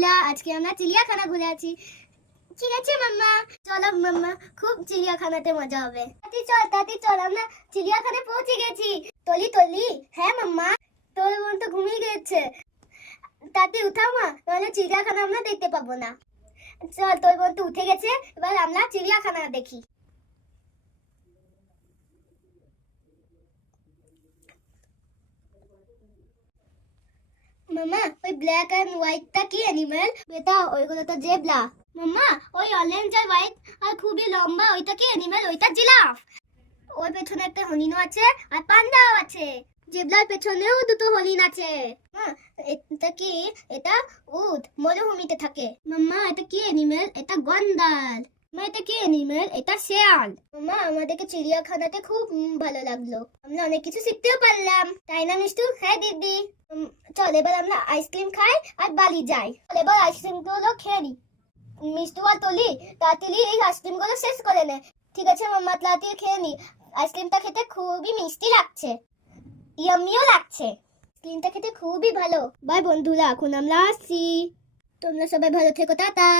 বন্ধুরা, আজকে আমরা চিড়িয়াখানা ঘুরে আছি। ঠিক আছে মাম্মা, চলো মাম্মা, খুব চিড়িয়াখানাতে মজা হবে। তাতি চল, আমরা চিড়িয়াখানায় পৌঁছে গেছি। তলি তলি, হ্যাঁ মাম্মা, তোর বোন তো ঘুমিয়ে গেছে। তাতি উঠাও মা, নাহলে চিড়িয়াখানা আমরা দেখতে পাবো না। চল, তোর বোন তো উঠে গেছে, এবার আমরা চিড়িয়াখানা দেখি। মাম্মা, ওই ব্ল্যাক এন্ড হোয়াইটটা কি অ্যানিমেল? বেটা, ওইগুলো তো জেব্রা। মাম্মা, ওই অরেঞ্জ আর হোয়াইট আর খুবই লম্বা ওইটা কি অ্যানিমেল? ওইটা জিরাফ। ওর পেছনে একটা হরিণও আছে আর পান্ডাও আছে। জেব্রার পেছনেও দুটো হরিণ আছে। হ্যাঁ, এটা কি? এটা উট, মরুভূমিতে থাকে। মাম্মা, এটা কি অ্যানিমেল? এটা গন্ডার। মা, এটা কি অ্যানিমেল? এটা শেয়াল। মাম্মা, আমাদেরকে চিড়িয়াখানাতে খুব ভালো লাগলো। আমরা অনেক কিছু শিখতেও পারলাম, তাই না মিষ্টু? হ্যাঁ দিদি। চল, এবার আমরা আইসক্রিম খাই আর বাড়ি যাই। চল, এবার আইসক্রিম গুলো খেয়ে নিই। মিষ্টু আর তলি, তাড়াতাড়ি এই আইসক্রিম গুলো শেষ করে নে। ঠিক আছে মাম্মা, তাড়াতাড়ি খেয়ে নি। আইসক্রিমটা খেতে খুবই মিষ্টি লাগছে, ইয়াম্মিও লাগছে। আইসক্রিমটা খেতে খুবই ভালো। বাই বন্ধুরা, এখন আমরা আসছি। তোমরা সবাই ভালো থেকো, টাটা।